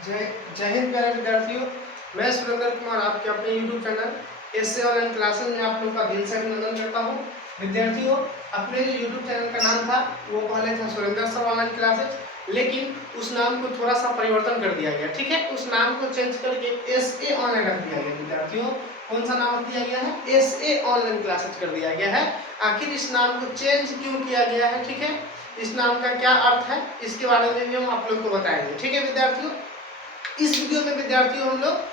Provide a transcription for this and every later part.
जय जय हिंद प्यारे विद्यार्थियों। मैं सुरेंद्र कुमार आपके अपने YouTube channel SA online classes में आप लोगों का दिल से अभिनंदन करता हूँ। विद्यार्थियों, अपने जो YouTube चैनल का नाम था वो पहले था सुरेंद्र सर ऑनलाइन क्लासेस, लेकिन उस नाम को थोड़ा सा परिवर्तन कर दिया गया। ठीक है, उस नाम को चेंज करके एसए ऑनलाइन रख दिया गया। विद्यार्थियों, कौन सा नाम दिया गया है? एसए ऑनलाइन क्लासेस कर दिया गया है। आखिर इस नाम को चेंज क्यों किया गया है? ठीक है, इस नाम का क्या अर्थ है इसके बारे में भी हम आप लोग को बताएंगे। ठीक है विद्यार्थियों, इस वीडियो में विद्यार्थियों हम लोग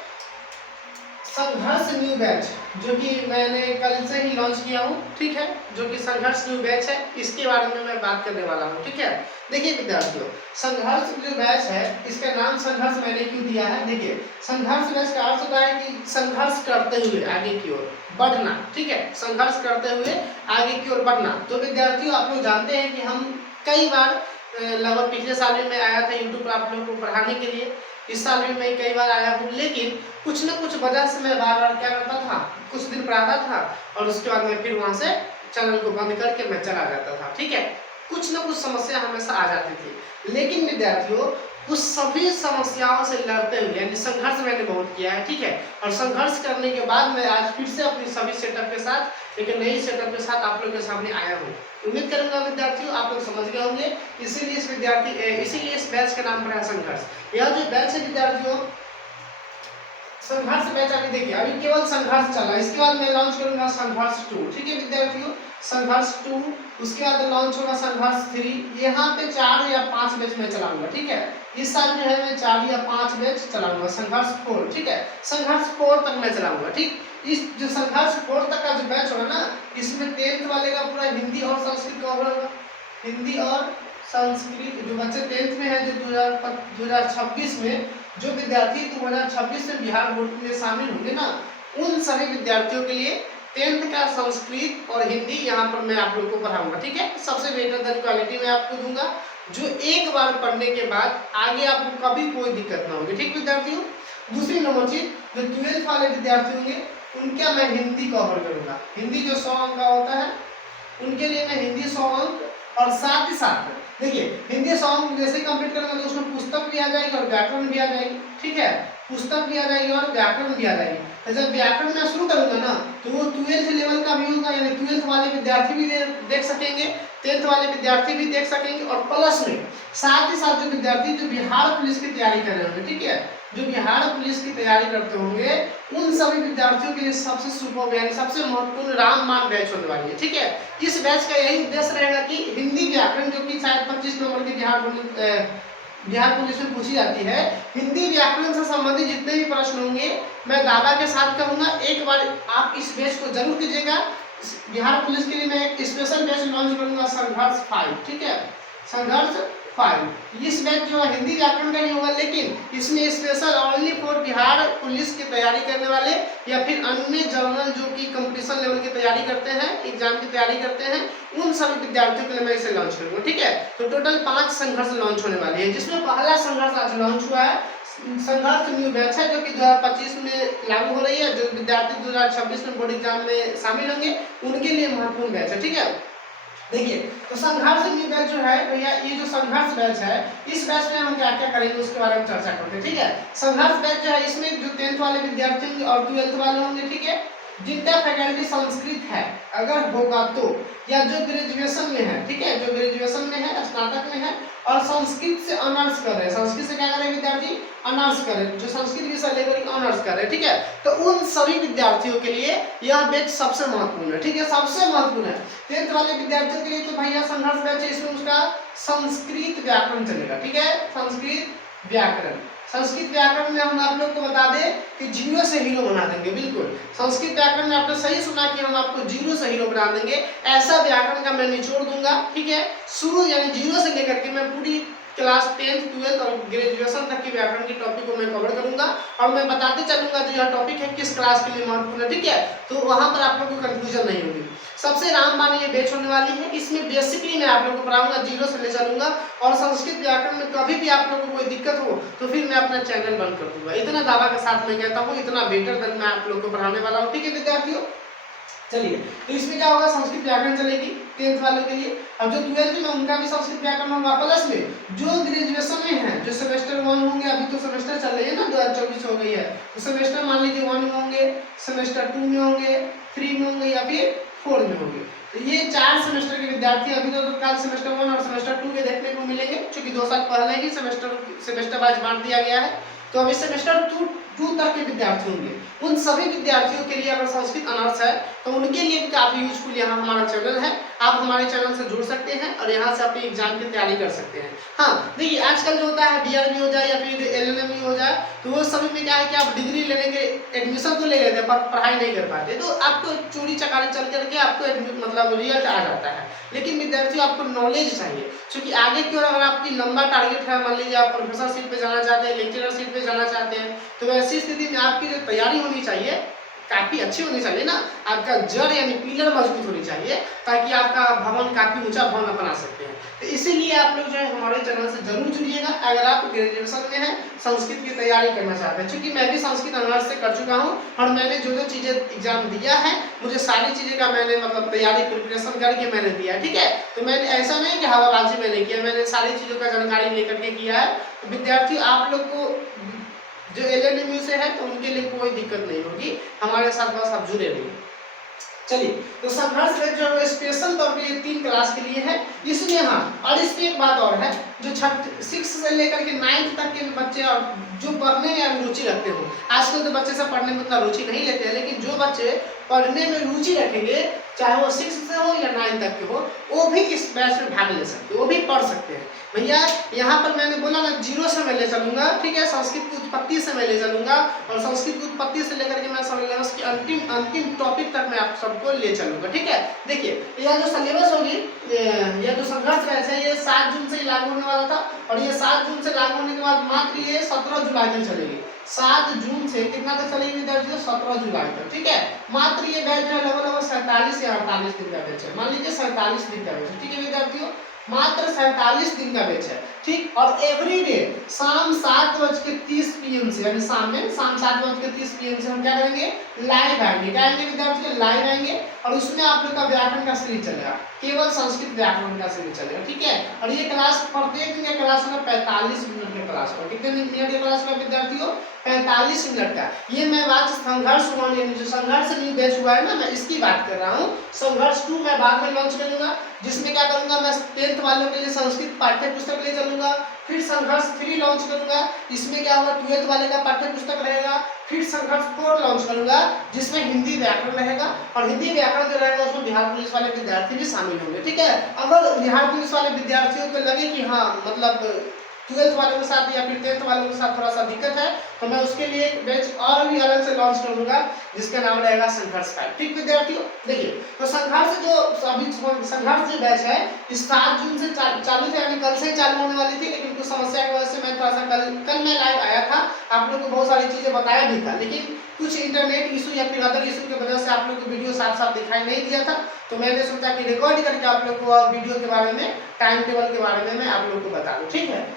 संघर्ष न्यू बैच, जो कि मैंने कल से ही लॉन्च किया हूँ, ठीक है, जो कि संघर्ष न्यू बैच है, इसके बारे में मैं बात करने वाला हूँ। ठीक है, देखिए विद्यार्थियों, संघर्ष न्यू बैच है, इसका नाम संघर्ष मैंने क्यों दिया है? देखिए, संघर्ष बैच का अर्थ होता है कि संघर्ष करते हुए आगे की ओर बढ़ना। ठीक है, संघर्ष करते हुए आगे की ओर बढ़ना। तो विद्यार्थियों, आप लोग जानते हैं कि हम कई बार लगभग पिछले साल में मैं आया था यूट्यूब पर आप लोगों को पढ़ाने के लिए, इस साल भी मैं कई बार आया हूँ, लेकिन कुछ न कुछ वजह से मैं बार बार क्या करता था, कुछ दिन पढ़ाता था और उसके बाद मैं फिर वहाँ से चैनल को बंद करके मैं चला जाता था। ठीक है, कुछ न कुछ समस्या हमेशा आ जाती थी, लेकिन विद्यार्थियों उस सभी समस्याओं से लड़ते हुए यानी संघर्ष मैंने बहुत किया है। ठीक है, और संघर्ष करने के बाद मैं आज फिर से अपनी सभी सेटअप के साथ एक नई सेटअप के साथ आप लोग के सामने आया हूँ। उम्मीद करूंगा विद्यार्थियों आप लोग समझ गए होंगे, इसीलिए इस बैच का नाम पड़ा है संघर्ष। यह जो बैच है विद्यार्थियों, संघर्ष बैच, अभी देखिए अभी केवल संघर्ष चल रहा है, इसके बाद मैं लॉन्च करूंगा संघर्ष 2। ठीक है विद्यार्थियों, संघर्ष 2, उसके बाद लॉन्च होगा संघर्ष 3। यहाँ पे 4 या 5 बैच मैं चलाऊंगा। ठीक है, इस साल जो है मैं 4 या 5 बैच चलाऊंगा। संघर्ष 4, ठीक है, संघर्ष 4 तक मैं चलाऊंगा। ठीक, इस जो संघर्ष 4 तक का जो बैच होगा ना, इसमें 10th वाले का पूरा हिंदी और संस्कृत कवर होगा। हिंदी और संस्कृत जो बच्चे 10th में है, जो 2026 में जो विद्यार्थी 2026 में बिहार बोर्ड में शामिल होंगे ना, उन सभी विद्यार्थियों के लिए 10th का संस्कृत और हिंदी यहाँ पर मैं आप लोग को पढ़ाऊंगा। ठीक है, सबसे बेहतर क्वालिटी में आपको दूंगा, जो एक बार पढ़ने के बाद आगे आपको कभी कोई दिक्कत ना होगी। ठीक विद्यार्थियों, दूसरी नंबर चीज, जो 12th वाले विद्यार्थी होंगे उनका मैं हिंदी कवर करूंगा। हिंदी जो 100 अंक का होता है उनके लिए मैं हिंदी 100 अंक, और साथ ही साथ देखिए हिंदी 100 अंक जैसे कंप्लीट करेंगे तो उसमें पुस्तक भी आ जाएगी और व्याकरण भी आ जाएगी। ठीक है, पुस्तक भी आ जाएगी और व्याकरण भी आ जाएगी। तो जब व्याकरण मैं शुरू करूंगा ना, तो वो 12th लेवल का भी होगा, यानी 12th वाले विद्यार्थी भी देख सकेंगे, 10th वाले विद्यार्थी भी देख सकेंगे, और प्लस में साथ ही साथ जो विद्यार्थी जो बिहार पुलिस की तैयारी कर रहे होंगे, ठीक है, जो बिहार पुलिस की तैयारी करते होंगे, उन सभी विद्यार्थियों के लिए सबसे सुपर यानी सबसे महत्वपूर्ण रामबाण बैच होने वाली है। ठीक है, इस बैच का यही उद्देश्य रहेगा कि हिंदी व्याकरण, जो कि शायद 25 नंबर की बिहार पुलिस में पूछी जाती है, हिंदी व्याकरण से संबंधित जितने भी प्रश्न होंगे मैं दावा के साथ कहूंगा एक बार आप इस बैच को जरूर कीजिएगा। बिहार पुलिस के लिए मैं एक स्पेशल बैच लॉन्च करूंगा, संघर्ष 5। ठीक है, संघर्ष 5, इस बैच जो हिंदी व्याकरण का ही होगा, लेकिन इसमें special only for Bihar police की तैयारी करने वाले या फिर अन्य जनरल जो कि कंपटीशन लेवल की तैयारी करते हैं, एग्जाम की तैयारी करते हैं, उन सभी विद्यार्थियों के लिए मैं इसे लॉन्च करूंगा। ठीक है, तो टोटल 5 संघर्ष लॉन्च होने वाली है, जिसमें पहला संघर्ष आज लॉन्च हुआ है, संघर्ष न्यू बैच है, जो कि 2025 में लागू हो रही है। जो विद्यार्थी 2026 में बोर्ड एग्जाम में शामिल होंगे उनके लिए महत्वपूर्ण बैच है। ठीक है, देखिए तो संघर्ष न्यू बैच जो है भैया, ये जो संघर्ष बैच है, इस बैच में हम क्या क्या करेंगे उसके बारे में चर्चा करते हैं। ठीक है, संघर्ष बैच जो है इसमें जो 10th वाले विद्यार्थी होंगे और 12th वाले होंगे, ठीक है, जिनका फैकल्टी संस्कृत है अगर होगा तो, या जो ग्रेजुएशन में है, ठीक है, जो ग्रेजुएशन में है, स्नातक में है और संस्कृत से ऑनर्स कर रहे हैं, संस्कृत से क्या कर रहे हैं विद्यार्थी, ऑनर्स कर रहे हैं, जो संस्कृत विषय लेकर ऑनर्स कर रहे हैं। ठीक है, तो उन सभी विद्यार्थियों के लिए यह बैच सबसे महत्वपूर्ण है। ठीक है, सबसे महत्वपूर्ण है। 10th वाले विद्यार्थियों के लिए तो भैया संघर्ष बैच है, इसमें उसका संस्कृत व्याकरण चलेगा। ठीक है, संस्कृत व्याकरण, संस्कृत व्याकरण में हम आप लोग को बता दें कि 0 से हीरो बना देंगे। बिल्कुल, संस्कृत व्याकरण में आपने सही सुना कि हम आपको 0 से हीरो बना देंगे, ऐसा व्याकरण का मैं निचोड़ दूंगा। ठीक है, शुरू यानी 0 से लेकर के मैं पूरी क्लास 10th 12th और ग्रेजुएशन तक की व्याकरण की टॉपिक को मैं कवर करूंगा, और मैं बताते चलूंगा जो यह टॉपिक है किस क्लास के लिए महत्वपूर्ण है। ठीक है, तो वहां पर आप लोग को कंफ्यूजन नहीं होगी। सबसे रामबाण ये बैच होने वाली है, इसमें बेसिकली मैं आप लोग को पढ़ाऊंगा, 0 से ले चलूंगा, और संस्कृत व्याकरण में कभी भी आप लोगों को कोई दिक्कत हो तो फिर मैं अपना चैनल बंद कर दूंगा। इतना दावा के साथ मैं कहता हूँ, इतना बेटर देन मैं आप लोग को पढ़ाने वाला हूँ। ठीक है विद्यार्थियों, चलिए तो इसमें क्या होगा, संस्कृत व्याकरण चलेगी 10th वालों के लिए, और जो 12th में उनका भी संस्कृत व्याकरण होगा, प्लस में जो ग्रेजुएशन में है, जो सेमेस्टर 1 होंगे, अभी तो सेमेस्टर चल रही है ना, 2024 हो गई है, तो सेमेस्टर मान लीजिए 1 में होंगे, सेमेस्टर 2 में होंगे, 3 में होंगे या फिर 4 में होंगे। तो ये 4 सेमेस्टर के विद्यार्थी अभी तो कल सेमेस्टर 1 और सेमेस्टर 2 के देखने को मिलेंगे, क्योंकि 2 साल पहले ही सेमेस्टर वाइज बांट दिया गया है। तो अभी सेमेस्टर 2 तक के विद्यार्थी होंगे। उन सभी विद्यार्थियों के लिए अगर संस्कृत ऑनर्स है तो उनके लिए भी काफी यूजफुल यहाँ हमारा चैनल है। आप हमारे चैनल से जुड़ सकते हैं और यहाँ से अपनी एग्जाम की तैयारी कर सकते हैं। हाँ देखिए, आजकल जो होता है बीआरबी हो जाए या फिर एलएलएम हो जाए, तो वो सभी में क्या है कि आप डिग्री लेने के एडमिशन तो ले लेते हैं पर पढ़ाई नहीं कर पाते, तो आपको चोरी चकारी चल करके आपको मतलब रिजल्ट आ जाता है। लेकिन विद्यार्थियों आपको नॉलेज चाहिए, क्योंकि आगे की ओर अगर आपकी लंबा टारगेट है, मान लीजिए आप प्रोफेसरशिप पे जाना चाहते हैं, लेक्चरशिप पे जाना चाहते हैं, तो ऐसी स्थिति में आपकी जो तैयारी होनी चाहिए काफी अच्छी होनी चाहिए ना, आपका जड़ यानी पिलर मजबूत होनी चाहिए, ताकि आपका भवन काफी ऊंचा भवन बना सकते हैं। तो इसीलिए आप लोग जो है हमारे चैनल से जरूर जुड़िएगा अगर आप ग्रेजुएशन में हैं, संस्कृत की तैयारी करना चाहते हैं। क्योंकि मैं भी संस्कृत ऑनर्स से कर चुका हूँ और मैंने जो चीजें एग्जाम दिया है, मुझे सारी चीजें का मैंने मतलब तैयारी प्रिपरेशन करके मैंने दिया है, ठीक है। तो मैंने ऐसा नहीं कि हवाबाजी मैंने किया, मैंने सारी चीजों का जानकारी लेकर के किया है। तो विद्यार्थियों आप लोग को जो एलएलएम से है तो उनके लिए कोई दिक्कत नहीं होगी, हमारे साथ बस आप जुड़े रहिए। चलिए, तो संघर्ष जो है स्पेशल तौर पे 3 क्लास के लिए है इसमें। हाँ, और इसमें एक बात और है, जो 6 से लेकर के 9th तक के बच्चे और जो पढ़ने में रुचि रखते हो, आजकल तो बच्चे सब पढ़ने में उतना रुचि नहीं लेते हैं, लेकिन जो बच्चे पढ़ने में रुचि रखेंगे, चाहे वो 6 से हो या 9 तक के हो, वो भी इस बैच में भाग ले सकते हैं, वो भी पढ़ सकते हैं। भैया यहाँ पर मैंने बोला ना, 0 से मैं ले चलूंगा, ठीक है, संस्कृत की उत्पत्ति से मैं ले चलूंगा, और संस्कृत की उत्पत्ति से लेकर के मैं सिलेबस की अंतिम टॉपिक तक मैं आप सबको ले चलूंगा, ठीक है। देखिए, यह जो सिलेबस होगी, यह जो संघर्ष बैच है, ये 7 जून से लागू होने वाला था, और ये 7 जून से लागू होने के बाद मात्र ये 17 जुलाई तक चलेगी। 7 जून से कितना तक चलेगी विद्यार्थियों? 17 जुलाई तक, ठीक है। मात्र ये बैच है लगभग 47 या 48 दिन का बैच है, मान लीजिए 47 दिन का बैच है, ठीक है विद्यार्थियों, मात्र 47 दिन का बैच है, ठीक। और एवरीडे शाम 7:30 PM से, यानी शाम 7:30 PM से हम क्या करेंगे? लाइव आएंगे। क्या आएंगे विद्यार्थियों? लाइव आएंगे, और उसमें आप लोग का व्याकरण का सीरीज चलेगा, केवल संस्कृत व्याकरण का सीरीज चलेगा, ठीक है। और ये क्लास प्रत्येक दिन का क्लास होगा 45 मिनट का क्लास होगा। कितने मिनट का क्लास होगा विद्यार्थियों? 45 मिनट का। ये मैं बात संघर्ष 1 यानी जो संघर्ष न्यू बैच हुआ है ना, मैं इसकी बात कर रहा हूँ। संघर्ष 2 मैं बाद में लॉन्च करूंगा, जिसमें क्या करूंगा, मैं 10th वालों के लिए संस्कृत पाठ्य पुस्तक ले चलूंगा। फिर संघर्ष 3 लॉन्च करूंगा, इसमें क्या होगा, 12th वाले का पाठ्य पुस्तक रहेगा। फिर संघर्ष 4 लॉन्च करूंगा, जिसमें हिंदी व्याकरण रहेगा, और हिंदी व्याकरण जो रहेगा उसमें बिहार पुलिस वाले विद्यार्थी भी शामिल होंगे, ठीक है। अगर बिहार पुलिस वाले विद्यार्थियों को लगे कि हाँ मतलब 12th वालों के साथ या फिर 10th वालों के साथ थोड़ा सा दिक्कत है, तो मैं उसके लिए एक बैच और भी अलग से लॉन्च करूंगा, जिसका नाम रहेगा संघर्ष 5, ठीक विद्यार्थियों। देखिए, तो संघर्ष जो अभी संघर्ष जो बैच है इस 7 जून से चालू थे, यानी कल से चालू होने वाली थी, लेकिन कुछ समस्या की वजह से मैं थोड़ा सा कल मैं लाइव आया था, आप लोग को बहुत सारी चीजें बताया भी था, लेकिन कुछ इंटरनेट इशू या फिर अदर इशू की वजह से आप लोग को वीडियो साफ साफ दिखाई नहीं दिया था। तो मैंने सोचा कि रिकॉर्ड करके आप लोग को वीडियो के बारे में, टाइम टेबल के बारे में मैं आप लोग को बता दूं, ठीक है।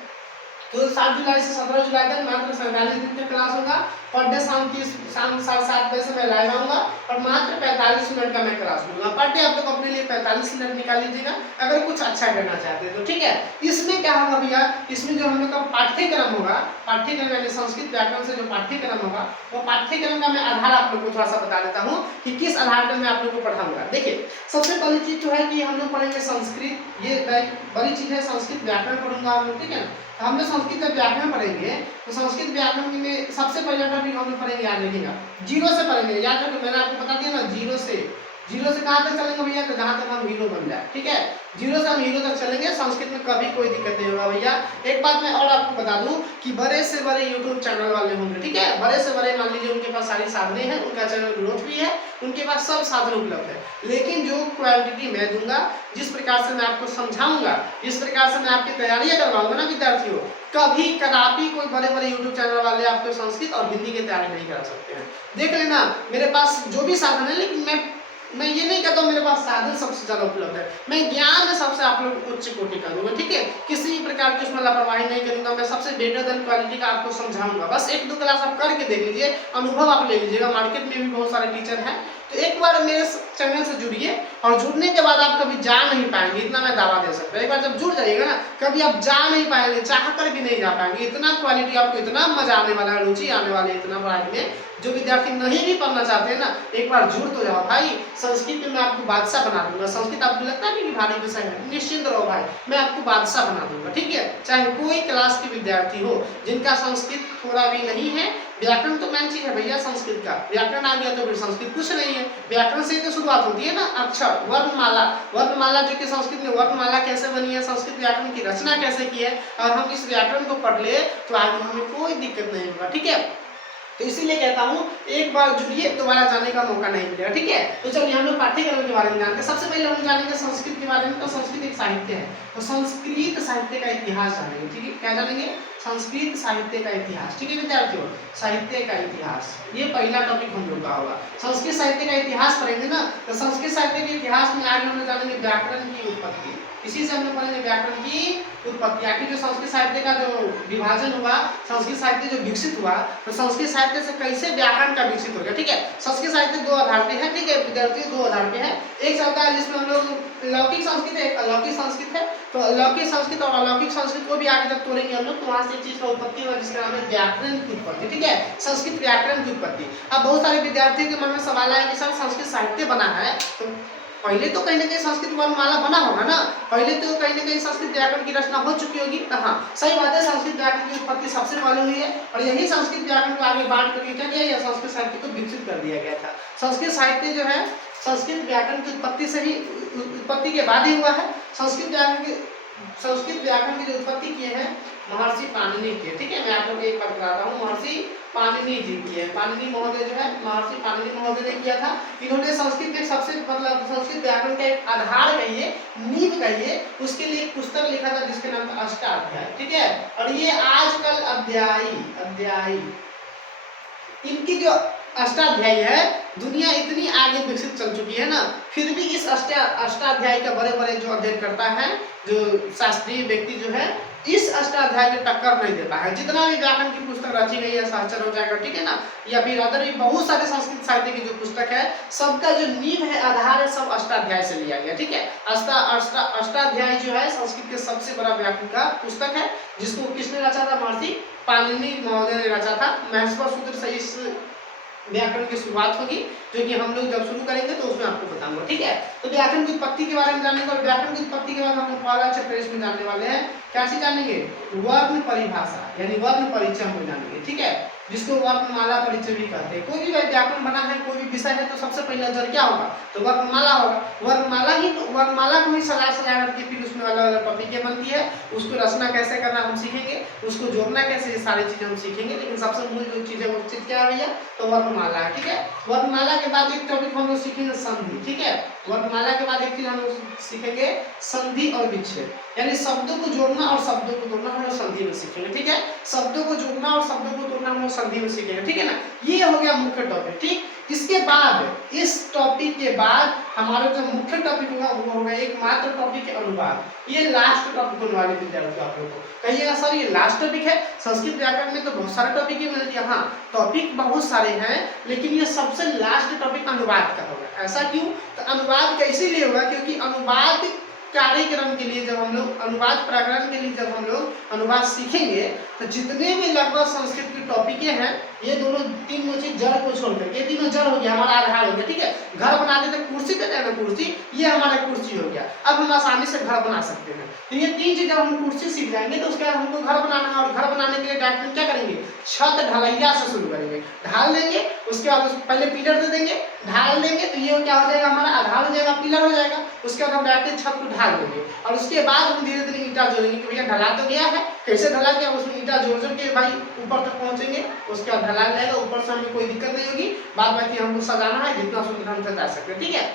तो 7 जुलाई से 17 जुलाई तक मात्र 47 दिन का क्लास होगा। पर डे शाम 7:30 बजे से मैं लाइव आऊंगा, और मात्र 45 मिनट का मैं क्लास लूंगा। पर डे आप लोग अपने लिए 45 मिनट निकाल लीजिएगा, अगर कुछ अच्छा करना चाहते हैं तो, ठीक है। इसमें क्या होगा भैया, इसमें जो हम लोग का पाठ्यक्रम होगा, पाठ्यक्रम यानी संस्कृत व्याकरण से जो पाठ्यक्रम होगा, वो पाठ्यक्रम का मैं आधार आप लोग को थोड़ा सा बता देता हूँ कि किस आधार पर मैं आप लोग को पढ़ाऊंगा। देखिए, सबसे पहली चीज जो है कि हम लोग पढ़ेंगे संस्कृत, ये बड़ी चीज है, संस्कृत व्याकरण पढ़ूंगा हम लोग, ठीक है। हम लोग संस्कृत व्याकरण पढ़ेंगे, तो संस्कृत व्याकरण में सबसे पहले टॉपिक हम लोग पढ़ेंगे, याद रखिएगा, 0 से पढ़ेंगे। याद रखो, मैंने आपको बता दिया ना, 0 से कहाँ तक चलेंगे भैया, तो जहाँ तक हम हीरो बन जाए, ठीक है। 0 से हम हीरो तक चलेंगे, संस्कृत में कभी कोई दिक्कत नहीं होगा भैया। एक बात मैं और आपको बता दूं कि बड़े से बड़े यूट्यूब चैनल वाले होंगे, ठीक है, बड़े से बड़े, मान लीजिए उनके पास सारी साधनें हैं, उनका चैनल ग्रोथ भी है, उनके पास सब साधन उपलब्ध है, लेकिन जो क्वालिटी मैं दूंगा, जिस प्रकार से मैं आपको समझाऊंगा, जिस प्रकार से मैं आपकी तैयारियां करवाऊंगा ना विद्यार्थियों, कभी कदापि कोई बड़े बड़े यूट्यूब चैनल वाले आपको संस्कृत और हिंदी की तैयारी नहीं करा सकते हैं। देख लेना, मेरे पास जो भी साधन है, लेकिन मैं मैं ये नहीं कहता हूँ मेरे पास साधन सबसे ज्यादा उपलब्ध है, मैं ज्ञान में सबसे आप लोग उच्च कोटि का दूंगा, ठीक है, किसी भी प्रकार की उसमें लापरवाही नहीं करूंगा, मैं सबसे बेटर देन क्वालिटी का आपको समझाऊंगा। बस एक दो क्लास आप करके देख लीजिए, अनुभव आप ले लीजिएगा, मार्केट में भी बहुत सारे टीचर हैं, तो एक बार मेरे चैनल से जुड़िए, और जुड़ने के बाद आप कभी जा नहीं पाएंगे, इतना मैं दावा दे सकता हूँ। एक बार जब जुड़ जाइएगा ना, कभी आप जा नहीं पाएंगे, चाह कर भी नहीं जा पाएंगे, इतना क्वालिटी आपको, इतना मजा आने वाला है, रुचि आने वाली है इतना पढ़ाई में। जो विद्यार्थी नहीं भी पढ़ना चाहते हैं ना, एक बार जुड़ तो जाओ भाई, संस्कृत में मैं आपको बादशाह बना दूंगा। संस्कृत आपको लगता है कि भारी विषय है, निश्चिंत रहो भाई, मैं आपको बादशाह बना दूंगा, ठीक है। चाहे कोई क्लास के विद्यार्थी हो, जिनका संस्कृत थोड़ा भी नहीं है, व्याकरण तो मेन चीज है भैया संस्कृत का, व्याकरण आ गया तो फिर संस्कृत कुछ नहीं है। व्याकरण से तो शुरुआत होती है ना, अक्षर, वर्णमाला, वर्णमाला जो कि संस्कृत में वर्णमाला कैसे बनी है, संस्कृत व्याकरण की रचना कैसे की है, और हम इस व्याकरण को पढ़ ले तो आगे हमें कोई दिक्कत नहीं होगा, ठीक है। तो इसीलिए कहता हूँ एक बार जुड़िए, दोबारा जाने का मौका नहीं मिलेगा, ठीक है। तो चलिए हम लोग पाठ्यक्रम के बारे में जानते हैं। सबसे पहले हम जानेंगे संस्कृत के बारे में। तो संस्कृत एक साहित्य है, तो संस्कृत साहित्य का इतिहास जानेंगे, ठीक है। क्या जानेंगे? संस्कृत साहित्य का इतिहास, ठीक है विद्यार्थियों, साहित्य का इतिहास, ये पहला टॉपिक हम लोग का होगा। संस्कृत साहित्य का इतिहास पढ़ेंगे ना, तो संस्कृत साहित्य के इतिहास में आज हम लोग जानेंगे व्याकरण की उत्पत्ति, इसी से हम लोग पढ़ेंगे व्याकरण की उत्पत्ति, आखिर जो संस्कृत साहित्य का जो विभाजन हुआ, संस्कृत साहित्य जो विकसित हुआ, तो संस्कृत साहित्य से कैसे व्याकरण का विकसित हो गया, ठीक है। संस्कृत साहित्य दो आधार पे है, ठीक है विद्यार्थी, दो आधार पे है। एक चलता है जिसमें हम लोग लौकिक संस्कृत है, एक अलौकिक संस्कृत है। तो लौकिक संस्कृत और अलौकिक संस्कृत को भी आगे तक तोड़ेंगे हम लोग, तो वहां से एक चीज का उत्पत्ति हुआ जिसका नाम है व्याकरण की उत्पत्ति, ठीक है, संस्कृत व्याकरण की उत्पत्ति। अब बहुत सारे विद्यार्थियों के मन में सवाल आया कि सर संस्कृत साहित्य बना है, तो पहले तो कहीं ना कहीं संस्कृत वर्णमाला बना होगा ना, पहले तो कहीं ना कहीं संस्कृत व्याकरण की रचना हो चुकी होगी। हाँ सही बात है, संस्कृत व्याकरण की उत्पत्ति सबसे पहले हुई है, और यही संस्कृत व्याकरण को आगे बांट करके क्या किया गया, संस्कृत साहित्य को विकसित कर दिया गया था। संस्कृत साहित्य जो है संस्कृत व्याकरण की उत्पत्ति से ही, उत्पत्ति के बाद ही हुआ है। संस्कृत व्याकरण की जो उत्पत्ति किए हैं महर्षि पाणिनि की, ठीक है। मैं आप लोग को एक बात बताता हूँ, महर्षि पाणिनि जी की है। पाणिनि महोदय जो है, महर्षि पाणिनि महोदय ने किया था। इन्होंने संस्कृत में सबसे मतलब संस्कृत व्याकरण का एक आधार कहिए, नींव कहिए, उसके लिए एक पुस्तक लिखा था जिसके नाम था अष्टाध्यायी, ठीक है। और ये आजकल अध्यायी इनकी जो अष्टाध्यायी है, दुनिया इतनी आगे विकसित चल चुकी है ना, फिर भी इस अष्टाध्यायी का बड़े बड़े जो अध्ययन करता है, जो शास्त्रीय व्यक्ति जो है, इस अष्टाध्यायी में टक्कर नहीं देता है। जितना भी व्याकरण की पुस्तक रची गई है, सहचर हो जाएगा, ठीक है ना, या फिर अदर भी बहुत सारे संस्कृत साहित्य की जो पुस्तक है, सबका जो नींव है, आधार है, सब अष्टाध्यायी से लिया गया, ठीक है। अष्टाध्यायी जो है संस्कृत के सबसे बड़ा व्याकरण का पुस्तक है, जिसको किसने रचा था? महर्षि पाणिनि महोदय ने रचा था। महेश्वर सूत्र से इस व्याकरण की शुरुआत होगी, जो कि हम लोग जब शुरू करेंगे तो उसमें आपको बताऊंगा, ठीक है। तो व्याकरण की उत्पत्ति के बारे में जानेंगे, और व्याकरण की उत्पत्ति के बाद हम लोग पहला चैप्टर इसमें जानने वाले हैं। क्या चीज जानेंगे? वर्ण परिभाषा, यानी वर्ण परिचय हम लोग जानेंगे, ठीक है, जिसको वर्णमाला परिचय भी कहते हैं। कोई भी व्याकरण बना है, कोई भी विषय है, तो सबसे पहले नजर क्या होगा? तो वर्णमाला होगा। वर्णमाला को ही सजा करके फिर उसमें अलग अलग टॉपिकें बनती है, उसको रचना कैसे करना हम सीखेंगे, उसको जोड़ना कैसे, ये सारी चीजें हम सीखेंगे। लेकिन सबसे मूल जो चीज है वो चीज क्या है भैया? तो वर्णमाला है, ठीक है। वर्णमाला के बाद एक टॉपिक हम लोग सीखेंगे संधि, ठीक है। वर्णमाला के बाद एक चीज हम लोग सीखेंगे संधि और विच्छेद, यानी शब्दों को जोड़ना और शब्दों को तोड़ना हम लोग संधि में सीखेंगे, ठीक है। शब्दों को जोड़ना और शब्दों को तोड़ना हम लोग संधि में सीखेंगे, ठीक है ना। ये हो गया मुख्य टॉपिक, ठीक। इसके बाद इस टॉपिक के बाद हमारा जो मुख्य टॉपिक होगा वो होगा एकमात्र टॉपिक है अनुवाद। ये लास्ट टॉपिक होने वाले विद्यार्थी आप लोगों को कहिएगा सर ये लास्ट टॉपिक है, संस्कृत व्याकरण में तो बहुत सारे टॉपिक ही मिलती है। हाँ टॉपिक बहुत सारे हैं, लेकिन ये सबसे लास्ट टॉपिक अनुवाद का होगा। ऐसा क्यों? तो अनुवाद का इसीलिए होगा क्योंकि अनुवाद कार्यक्रम के लिए जब हम लोग अनुवाद प्रकरण के लिए जब हम लोग अनुवाद सीखेंगे, तो जितने भी लगभग संस्कृत की टॉपिकें हैं, ये दोनों तीनों चीज जड़ को छोड़कर, ये तीनों जड़ हो गया, हमारा आधार हो गया, ठीक है। घर बनाते थे कुर्सी कहते हैं ना, कुर्सी, ये हमारा कुर्सी हो गया। अब हम आसानी से घर बना सकते हैं। तो ये तीन चीज जब हम कुर्सी सीख जाएंगे, तो उसके बाद हमको घर बनाना है, और घर बनाने के लिए डायरेक्ट क्या करेंगे? छत ढलैया से शुरू करेंगे, ढाल देंगे, उसके बाद पहले पिलर दे देंगे, ढाल देंगे, तो ये क्या हो जाएगा? हमारा आधार हो जाएगा, पिलर हो जाएगा। उसके बाद हम डायरेक्ट छत को ढाल देंगे, और उसके बाद हम धीरे धीरे ईंटा जोड़ेंगे कि भैया ढला तो गया है, कैसे ढला गया, उसमें ईंटा जोड़ जोड़ के भाई ऊपर तक पहुंचेंगे। उसके बाद ढला जाएगा, ऊपर से हमें कोई दिक्कत नहीं होगी, बाद बाकी हमको सजाना है जितना सुंदर हम सजा सकते हैं, ठीक है।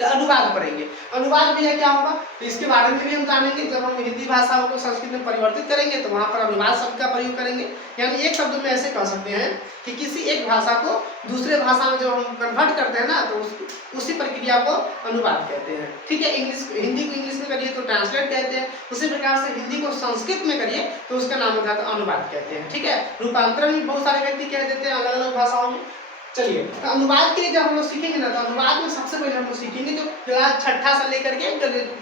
तो अनुवाद पढ़ेंगे। अनुवाद भी है क्या होगा, तो इसके बारे में भी हम जानेंगे। जब हम हिंदी भाषा को संस्कृत में परिवर्तित करेंगे तो वहाँ पर अनुवाद शब्द का प्रयोग करेंगे। यानी एक शब्द में ऐसे कह सकते हैं कि किसी एक भाषा को दूसरे भाषा में जब हम कन्वर्ट करते हैं ना, तो उसी प्रक्रिया को अनुवाद कहते हैं। ठीक है, हिंदी को इंग्लिश में करिए तो ट्रांसलेट कहते हैं, उसी प्रकार से हिंदी को संस्कृत में करिए तो उसका नाम होता है अनुवाद कहते हैं। ठीक है, रूपांतरण भी बहुत सारे व्यक्ति कह देते हैं अलग अलग भाषाओं में। चलिए, तो अनुवाद के लिए जब हम लोग सीखेंगे ना, तो अनुवाद में सबसे पहले हम लोग सीखेंगे जो क्लास छठा से लेकर के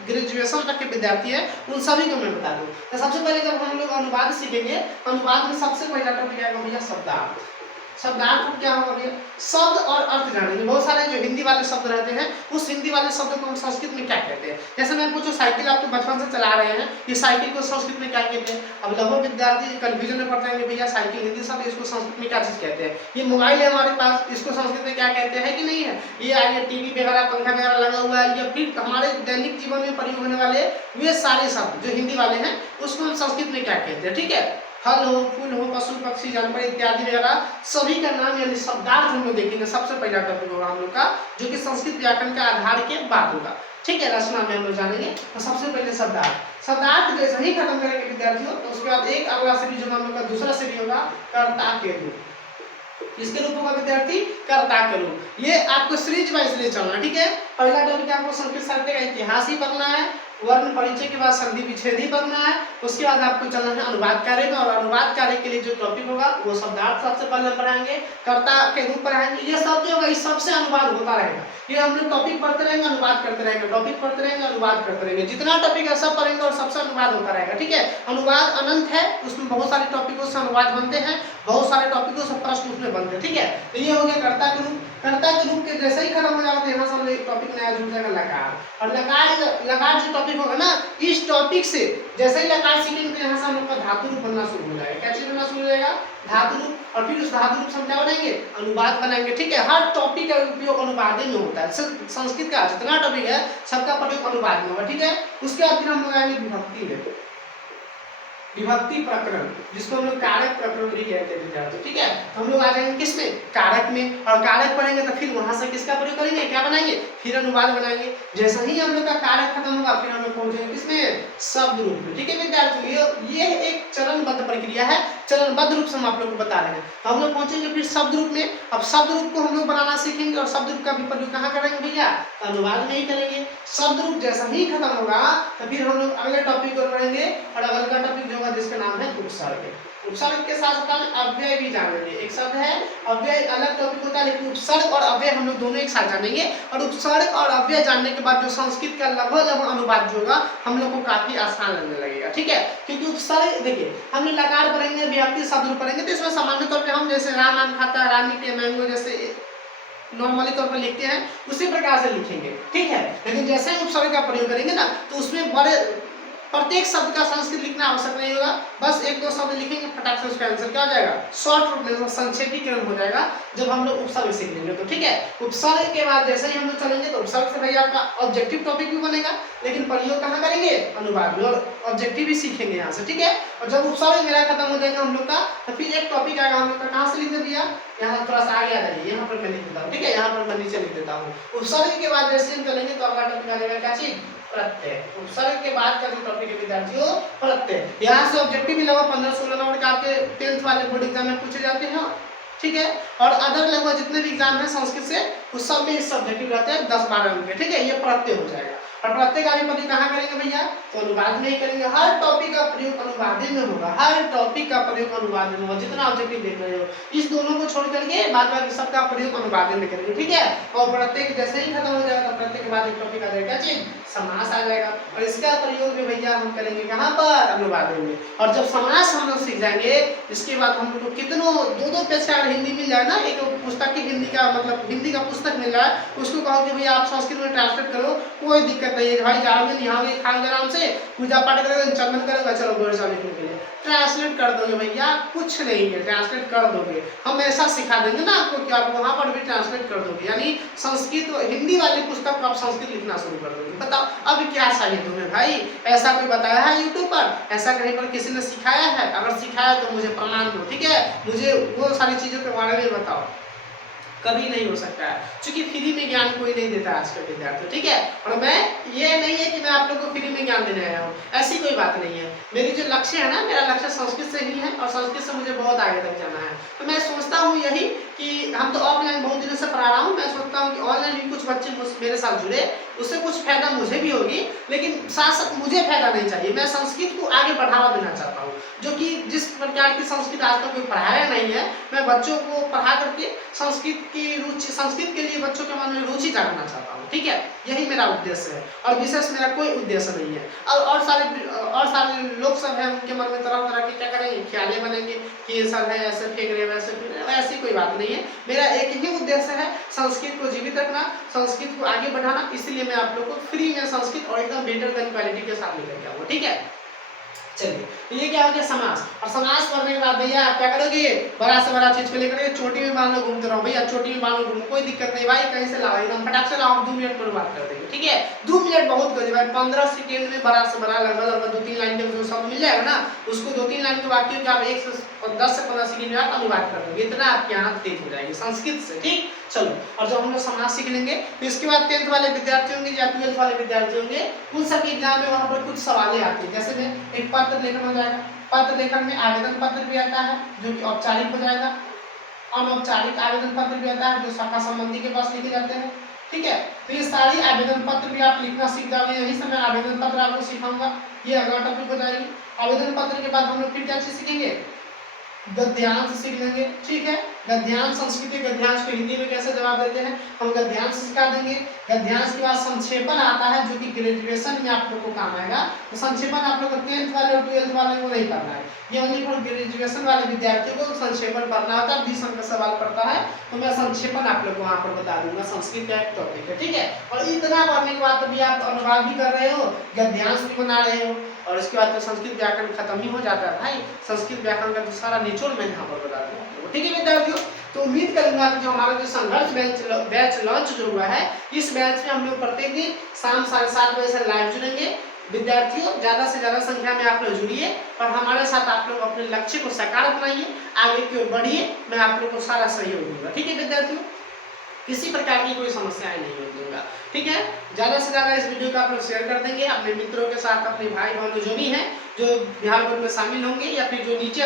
ग्रेजुएशन तक के विद्यार्थी हैं उन सभी को मैं बता दूं। तो सबसे पहले जब हम लोग अनुवाद सीखेंगे, अनुवाद में सबसे पहला टॉपिक आएगा भैया शब्दार्थ। शब्दार्थ क्या होगा भैया, शब्द और अर्थ जानेंगे। बहुत सारे जो हिंदी वाले शब्द रहते हैं उस हिंदी वाले शब्द को हम संस्कृत में क्या कहते हैं। जैसे मैं पूछूं साइकिल आप तो बचपन से चला रहे हैं, ये साइकिल को संस्कृत में क्या कहते हैं। अब लगभग विद्यार्थी कंफ्यूजन में पड़ते हैं भैया साइकिल हिंदी शब्द, इसको संस्कृत में क्या चीज कहते हैं। ये मोबाइल है हमारे पास, इसको संस्कृत में क्या कहते हैं कि नहीं है। ये आगे टीवी वगैरह पंखा वगैरह लगा हुआ है, या फिर हमारे दैनिक जीवन में प्रयोग होने वाले वे सारे शब्द जो हिंदी वाले हैं उसको हम संस्कृत में क्या कहते हैं। ठीक है, फल हो, फूल हो, पशु पक्षी जानवर इत्यादि वगैरह सभी का नाम यानी शब्दार्थ हम लोग देखेंगे। सबसे पहला टॉपिक होगा हम लोग का जो कि संस्कृत व्याकरण के आधार के बाद होगा। ठीक है, रचना में हम लोग जानेंगे। तो सबसे पहले शब्दार्थ। शब्दार्थ जैसे ही खत्म करेंगे विद्यार्थियों तो उसके बाद एक अगला सीरीज जो हम लोग का दूसरा सीरीज होगा कर्ता के रूप। इसके रूप होगा विद्यार्थी कर्ता के रूप। ये आपको सीरीज वाइज ले चलना। ठीक है, पहला टॉपिक आपको संस्कृत साहित्य का इतिहास ही पढ़ना है, वर्ण परिचय के बाद संधि विच्छेद ही पढ़ना है। उसके बाद आपको चलना है अनुवाद कार्य में, और अनुवाद कार्य के लिए जो टॉपिक होगा वो शब्दार्थ सबसे पहले पढ़ाएंगे, कर्ता के रूप पढ़ाएंगे। ये सब जो होगा इस सबसे अनुवाद होता रहेगा। ये हम लोग टॉपिक पढ़ते रहेंगे, अनुवाद करते रहेंगे, टॉपिक पढ़ते रहेंगे, अनुवाद करते रहेंगे। जितना टॉपिक है सब पढ़ेंगे और सबसे अनुवाद होता रहेगा। ठीक है, अनुवाद अनंत है, उसमें बहुत सारे टॉपिकों से अनुवाद बनते हैं, बहुत सारे टॉपिकों से प्रश्न उसमें बनते हैं। ठीक है, तो ये हो गया कर्ता के रूप। कर्ता के रूप के जैसे ही खत्म हो जाएगा तो यहाँ से हम एक टॉपिक नया जुड़ जाएगा लकार। और लकार जो टॉपिक होगा ना, इस टॉपिक से जैसे ही लकार सीखेंगे तो यहाँ से हम लोग का धातु रूप बनना शुरू हो जाएगा। क्या चीज बनना शुरू हो जाएगा, धातु रूप। और फिर उस धातु रूप से हम क्या बनाएंगे, अनुवाद बनाएंगे। ठीक है, हर टॉपिक का उपयोग अनुवाद में होता है। संस्कृत का जितना टॉपिक है सबका प्रयोग अनुवाद में होगा। ठीक है, उसके बाद फिर हम लोग आएंगे विभक्ति में। विभक्ति प्रकरण जिसको हम लोग कारक प्रकरण भी कहते हैं विद्यार्थी। ठीक है, तो हम लोग आ जाएंगे किसमें, कारक में। और कारक पढ़ेंगे तो फिर वहां से किसका प्रयोग करेंगे, क्या बनाएंगे, फिर अनुवाद बनाएंगे। जैसे ही हम लोग का कारक खत्म होगा फिर हम लोग पहुंचेंगे किसमें, शब्द रूप में। ठीक है विद्यार्थी, ये एक चरणबद्ध प्रक्रिया है, चरणबद्ध रूप से हम आप लोग को बता रहे हैं। तो हम लोग पहुंचेंगे फिर शब्द रूप में। अब शब्द रूप को हम लोग बनाना सीखेंगे और शब्द रूप का भी प्रयोग कहाँ करेंगे भैया, तो अनुवाद में ही करेंगे। शब्द रूप जैसा ही खत्म होगा तो फिर हम लोग अगले टॉपिक को पढ़ेंगे, और अगला टॉपिक जो होगा जिसका नाम है उपसर्ग। उपसर्ग के साथ साथ हम अव्यय भी जानेंगे। एक शब्द है अव्यय, अलग टॉपिक होता है, लेकिन उपसर्ग और अव्यय हम लोग दोनों एक साथ जानेंगे। और उपसर्ग और अव्यय जानने के बाद जो संस्कृत का लगभग अनुवाद जो होगा हम लोग को काफी आसान लगने लगेगा। ठीक है, क्योंकि उपसर्ग देखिए हमने लकार पढ़ेंगे, विभक्ति शब्द पढ़ेंगे, तो इसमें सामान्य तौर पर हम जैसे राम आम खाता, रानी के मैंगो जैसे नॉर्मली तौर पर लिखते हैं उसी प्रकार से लिखेंगे। ठीक है, लेकिन जैसे ही उपसर्ग का प्रयोग करेंगे ना तो उसमें बड़े प्रत्येक शब्द का संस्कृत लिखना आवश्यक नहीं होगा। बस एक दो शब्द लिखेंगे, फटाक से उसका आंसर क्या हो जाएगा, शॉर्ट रूप में संक्षेपीकरण हो जाएगा जब हम लोग उपसर्ग सीख लेंगे तो। ठीक है, उपसर्ग के बाद जैसे ही हम लोग चलेंगे तो उपसर्ग से भैया आपका ऑब्जेक्टिव टॉपिक भी बनेगा, लेकिन प्रयोग कहाँ करेंगे, अनुवाद में, और ऑब्जेक्टिव भी सीखेंगे यहाँ से। ठीक है, और जब उपसर्ग मेरा खत्म हो जाएगा हम लोग का तो फिर एक टॉपिक आएगा हम लोग का, कहाँ से लिख दे भैया, यहाँ थोड़ा सा आगे आ जाइए, यहाँ पर मैं लिख देता हूँ। ठीक है, यहाँ पर मैं नीचे लिख देता हूँ। उपसर्ग के बाद जैसे हम चलेंगे तो अगला टॉपिक आ जाएगा क्या चीज, प्रत्यय। उपसर्ग के बाद का जो टॉपिक है विद्यार्थियों प्रत्यय। यहाँ से ऑब्जेक्टिव भी लगभग 15-16 नंबर का आपके 10th वाले बोर्ड एग्जाम में पूछे जाते हैं। ठीक है, और अदर लगभग जितने भी एग्जाम है संस्कृत से उस सब में इस सब्जेक्टिव रहते हैं 10-12 नंबर के। ठीक है, ये प्रत्यय हो जाएगा। और प्रत्यय का भी प्रयोग कहाँ करेंगे भैया, तो अनुवाद में ही करेंगे। हर टॉपिक का प्रयोग अनुवाद में होगा, हर टॉपिक का प्रयोग अनुवाद में होगा। जितना ऑब्जेक्टिव देख रहे हो इस दोनों को छोड़ करके बाद बाकी सबका प्रयोग अनुवाद में करेंगे। ठीक है, और प्रत्यय जैसे ही खत्म हो जाएगा तो प्रत्यय के बाद एक टॉपिक आ जाएगा चीज, समास आ जाएगा। और इसका प्रयोग भी भैया हम करेंगे कहाँ पर, अनुवाद में। और जब समास हम लोग सीख जाएंगे इसके बाद हम लोग को कितनों 2-2 पेज का हिंदी मिल जाए ना, एक पुस्तक की हिंदी का मतलब हिंदी का पुस्तक मिल रहा है, उसको कहो कि भैया आप संस्कृत में ट्रांसलेट करो, कोई दिक्कत नहीं है भाई, जाओगे नहाओगे खाओगे आराम से, पूजा पाठ करोगे, चंदन करोगे, चलो गोरसा लिखने के लिए ट्रांसलेट कर दोगे भैया, कुछ नहीं है, ट्रांसलेट कर दोगे। हम ऐसा सिखा देंगे ना आपको कि आप वहाँ पर भी ट्रांसलेट कर दोगे, यानी संस्कृत हिंदी वाली पुस्तक को आप संस्कृत लिखना शुरू कर दोगे। बताओ अब क्या चाहिए तुम्हें भाई, ऐसा कोई बताया है यूट्यूब पर, ऐसा कहीं पर किसी ने सिखाया है? अगर सिखाया तो मुझे प्रमाण दो। ठीक है, मुझे वो सारी चीजों के बारे में बताओ। कभी नहीं हो सकता है, क्योंकि फ्री में ज्ञान कोई नहीं देता आज के विद्यार्थी, ठीक है। और मैं ये नहीं है कि मैं आप लोग को फ्री में ज्ञान देने आया हूँ, ऐसी कोई बात नहीं है। मेरी जो लक्ष्य है ना, मेरा लक्ष्य संस्कृत से ही है और संस्कृत से मुझे बहुत आगे तक जाना है। तो मैं सोचता हूँ यही कि हम तो ऑफलाइन बहुत दिनों से पढ़ा रहा हूँ, मैं सोचता हूँ कि ऑनलाइन भी कुछ बच्चे मेरे साथ जुड़े, उससे कुछ फायदा मुझे भी होगी, लेकिन साथ साथ मुझे फायदा नहीं चाहिए। मैं संस्कृत को आगे बढ़ावा देना चाहता हूँ, जो कि जिस प्रकार की संस्कृत आज तक कोई पढ़ाया नहीं है, मैं बच्चों को पढ़ा करके संस्कृत की रुचि, संस्कृत के लिए बच्चों के मन में रुचि जागना चाहता हूँ, ठीक है। यही मेरा उद्देश्य है और विशेष मेरा कोई उद्देश्य नहीं है। और सारे लोग सब हैं, उनके मन में तरह तरह के क्या करेंगे, ख्यालें बनेंगे कि ये सब है ऐसे फेंक रहे वैसे फेंक रहे, ऐसी कोई बात नहीं है। मेरा एक ही उद्देश्य है, संस्कृत को जीवित रखना, संस्कृत को आगे बढ़ाना। इसलिए मैं आप लोग को फ्री में संस्कृत और एकदम बेटर देन क्वालिटी के साथ लेकर के आऊँगा, ठीक है। चलिए, ये क्या हो गया समास। और समास पढ़ने के बाद भैया आप क्या करोगे, बड़ा से बड़ा चीज को लेकर के चोटी में मान लो घूमते रहो भैया, चोटी में मान लो घूमो, कोई दिक्कत नहीं भाई, कहीं से लाओ, एकदम फटाक से लाओ, 2 मिनट में बात कर देंगे, ठीक है। 2 मिनट बहुत कर भाई, 15 सेकंड में बड़ा से बड़ा लगभग 2-3 लाइन के जो शब्द मिल जाएगा ना, उसको 2-3 लाइन के वाक्य के आप 10 से 15 सेकंड में आप अनुवाद कर दोगे, इतना आपकी आंख तेज हो जाएगी संस्कृत से, ठीक। चलो, और जब हम लोग समाज सीख लेंगे तो इसके बाद 10th वाले विद्यार्थी होंगे या 12th वाले विद्यार्थी होंगे, उन सबके एग्जाम में वहां पर कुछ सवालें आती है। जैसे में एक पत्र लेखन हो जाएगा, पत्र लेखन में आवेदन पत्र भी आता है जो कि औपचारिक हो जाएगा, अनौपचारिक आवेदन पत्र भी आता है जो शाखा संबंधी के पास लिखे जाते हैं, ठीक है। तो ये सारी आवेदन पत्र भी आप लिखना सीख जाओगे, यही से मैं आवेदन पत्र आपको सिखाऊंगा, ये अगला टॉपिक हो जाएगी। आवेदन पत्र के बाद हम लोग फिर क्या चीज सीखेंगे, गद्यांश सीख लेंगे, ठीक है। गद्यांश, संस्कृत गद्यांश को हिंदी में कैसे जवाब देते हैं, हम गद्यांश सिखा देंगे। गद्यांश के बाद संक्षेपण आता है जो कि ग्रेजुएशन में आप लोग को काम आएगा। तो संक्षेपण आप लोग को 10th वाले और 12th वाले को नहीं करना है, ये ओनली फॉर ग्रेजुएशन वाले विद्यार्थियों को संक्षेपण पढ़ना होता है। 20 अंक का सवाल पड़ता है, तो मैं संक्षेपण आप लोग को वहाँ पर बता दूंगा, संस्कृत का एक टॉपिक है, ठीक है। और इतना पढ़ने के बाद तो भी आप अनुवाद भी कर रहे हो, गद्यांश भी बना रहे हो, और इसके बाद तो संस्कृत व्याकरण खत्म ही हो जाता है भाई। संस्कृत व्याकरण का जो सारा निचोड़ मैं यहाँ पर बता दूंगा, ठीक है विद्यार्थियों। तो उम्मीद करूंगा कि जो हमारा जो संघर्ष बैच लॉन्च जो हुआ है, इस बैच में हम लोग प्रत्येक दिन शाम 7:30 बजे से लाइव जुड़ेंगे। विद्यार्थियों, ज्यादा से ज्यादा संख्या में आप लोग जुड़िए और हमारे साथ आप लोग अपने लक्ष्य को साकार बनाइए, आगे की ओर बढ़िए, मैं आप लोग को सारा सहयोग दूंगा, ठीक है विद्यार्थियों। किसी प्रकार की कोई समस्याएं नहीं होने दूंगा, ठीक है। ज्यादा से ज्यादा इस वीडियो को आप लोग शेयर कर देंगे अपने मित्रों के साथ, अपने भाई बहनों जो भी हैं, जो बिहार बोर्ड में शामिल होंगे या फिर जो नीचे